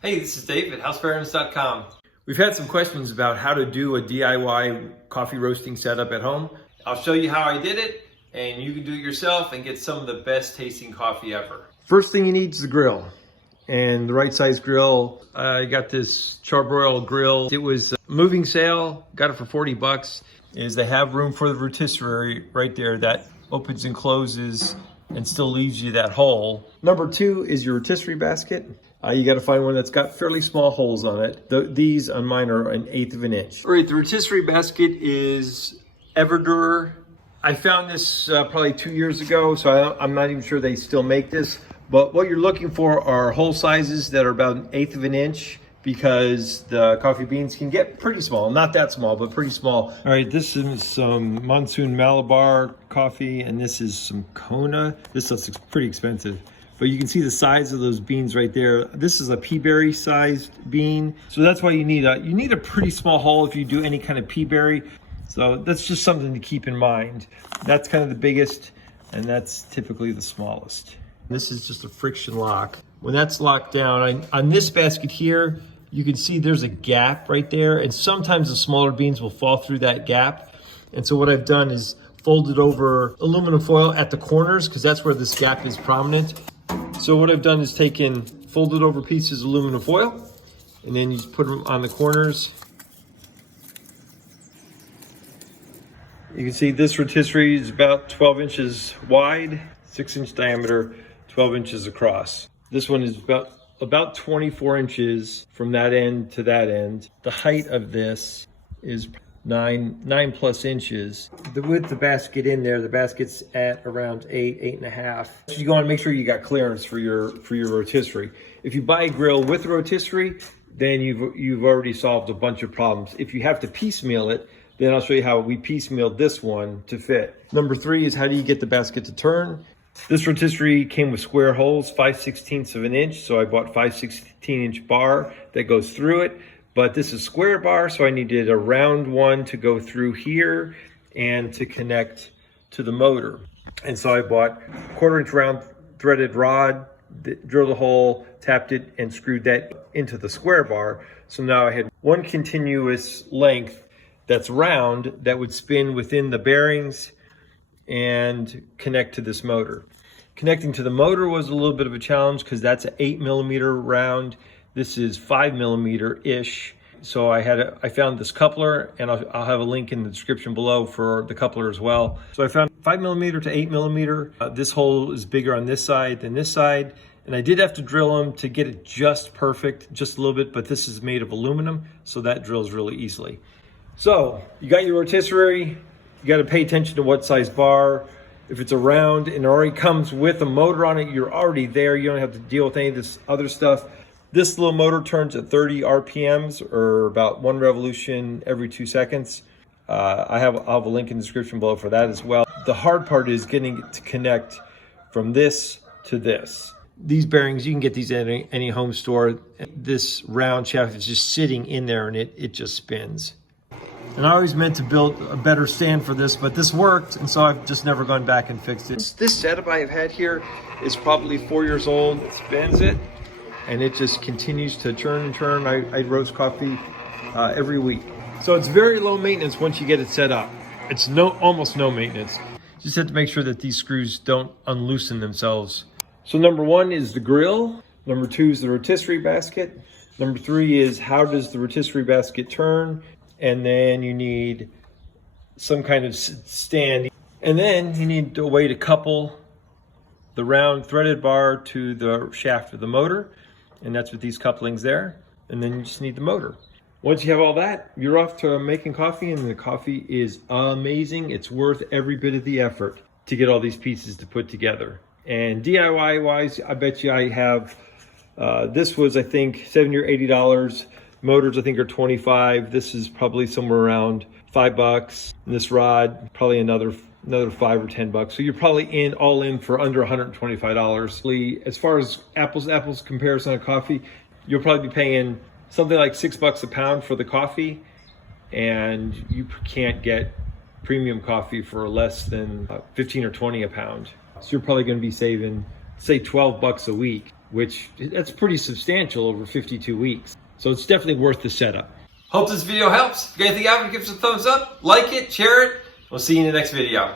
Hey, this is Dave at housepairants.com. We've had some questions about how to do a DIY coffee roasting setup at home. I'll show you how I did it, and you can do it yourself and get some of the best tasting coffee ever. First thing you need is the grill, and the right size grill. I got this charbroil grill. It was a moving sale, got it for 40 bucks. They have room for the rotisserie right there that opens and closes and still leaves you that hole. Number two is your rotisserie basket. You got to find one that's got fairly small holes on it. These on mine are 1/8 of an inch. All right, the rotisserie basket is Everdur. I found this probably 2 years ago, so I'm not even sure they still make this. But what you're looking for are hole sizes that are about 1/8 of an inch, because the coffee beans can get pretty small. Not that small, but pretty small. All right, this is some Monsoon Malabar coffee, and this is some Kona. This stuff's pretty expensive. But you can see the size of those beans right there. This is a pea berry sized bean. So that's why you need a pretty small hole if you do any kind of pea berry. So that's just something to keep in mind. That's kind of the biggest, and that's typically the smallest. This is just a friction lock. When that's locked down, on this basket here, you can see there's a gap right there, and sometimes the smaller beans will fall through that gap. And so what I've done is folded over aluminum foil at the corners, because that's where this gap is prominent. So what I've done is taken folded over pieces of aluminum foil, and then you just put them on the corners. You can see this rotisserie is about 12 inches wide, 6-inch diameter, 12 inches across. This one is about 24 inches from that end to that end. The height of this is 9+ inches. With the basket in there, the basket's at around 8.5. So you want to make sure you got clearance for your rotisserie. If you buy a grill with a rotisserie, then you've already solved a bunch of problems. If you have to piecemeal it, then I'll show you how we piecemealed this one to fit. Number 3 is, how do you get the basket to turn? This rotisserie came with square holes, 5/16 of an inch. So I bought 5/16-inch bar that goes through it. But this is square bar, so I needed a round one to go through here and to connect to the motor. And so I bought 1/4-inch round threaded rod, drilled a hole, tapped it, and screwed that into the square bar. So now I had one continuous length that's round that would spin within the bearings and connect to this motor. Connecting to the motor was a little bit of a challenge, because that's an 8mm round. This is 5mm-ish. So I found this coupler, and I'll have a link in the description below for the coupler as well. So I found 5mm to 8mm. This hole is bigger on this side than this side. And I did have to drill them to get it just perfect, just a little bit, but this is made of aluminum, so that drills really easily. So you got your rotisserie. You got to pay attention to what size bar. If it's a round and it already comes with a motor on it, you're already there. You don't have to deal with any of this other stuff. This little motor turns at 30 RPMs, or about 1 revolution every 2 seconds. I'll have a link in the description below for that as well. The hard part is getting it to connect from this to this. These bearings, you can get these at any home store. This round shaft is just sitting in there, and it just spins. And I always meant to build a better stand for this, but this worked, and so I've just never gone back and fixed it. This setup I have had here is probably 4 years old. It spins it, and it just continues to churn and churn. I roast coffee every week. So it's very low maintenance once you get it set up. It's almost no maintenance. Just have to make sure that these screws don't unloosen themselves. So number 1 is the grill. Number 2 is the rotisserie basket. Number 3 is, how does the rotisserie basket turn? And then you need some kind of stand. And then you need a way to couple the round threaded bar to the shaft of the motor. And that's with these couplings there. And then you just need the motor. Once you have all that, you're off to making coffee, and the coffee is amazing. It's worth every bit of the effort to get all these pieces to put together. And DIY wise, I bet you I have, this was, I think, $70 or $80. Motors, I think, are $25. This is probably somewhere around $5. And this rod, probably another $5 or $10. So you're probably all in for under $125. As far as apples comparison on coffee, you'll probably be paying something like $6 a pound for the coffee, and you can't get premium coffee for less than 15 or 20 a pound. So you're probably going to be saving, say, $12 a week. which that's pretty substantial over 52 weeks. So it's definitely worth the setup. Hope this video helps. If you got anything out, give us a thumbs up, like it, share it. We'll see you in the next video.